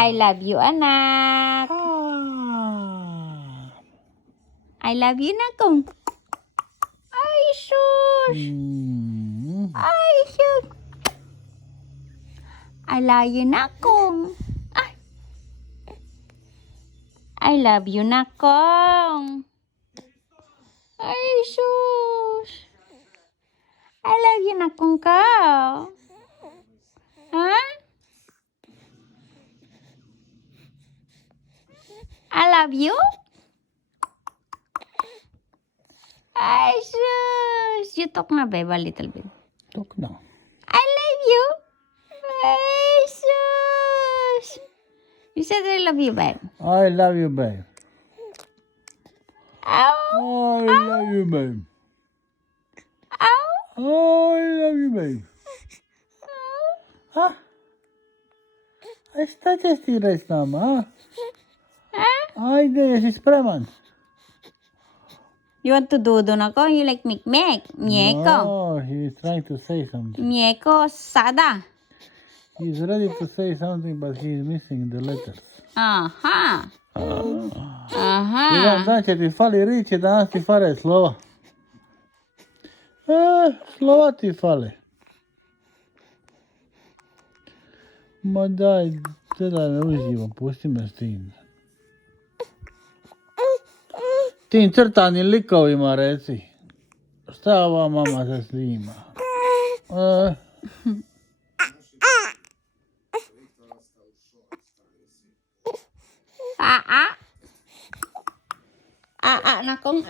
I love you, anak. I love you, nakong. Ay, sus. Ay, sus. I love you, nakong. Ay. I love you, nakong. Ay, sus. I love you, nakong ka. Ha? I love you. Ay, sus. You talk na, babe, a little bit. Talk now. I love you. Ay, sus. You said I love you, babe. I love you, babe. Ow. I love you, babe. Ow. I love you, babe. Ah? Asta ce stirezi, mama? Haide, ești spreman. You want to do ako? You like mikmek? Mieko. No, he's trying to say something. Mieko sada. He's ready to say something, but he's missing the letters. Aha. Aha. Ivan, znači ti fali riječi, danas ti fale slova. Slova ti fale. Ma daj, da ne uživam, pusti me s tim. Tim crtanim likovima reci. Šta ova mama se snima? Nakong.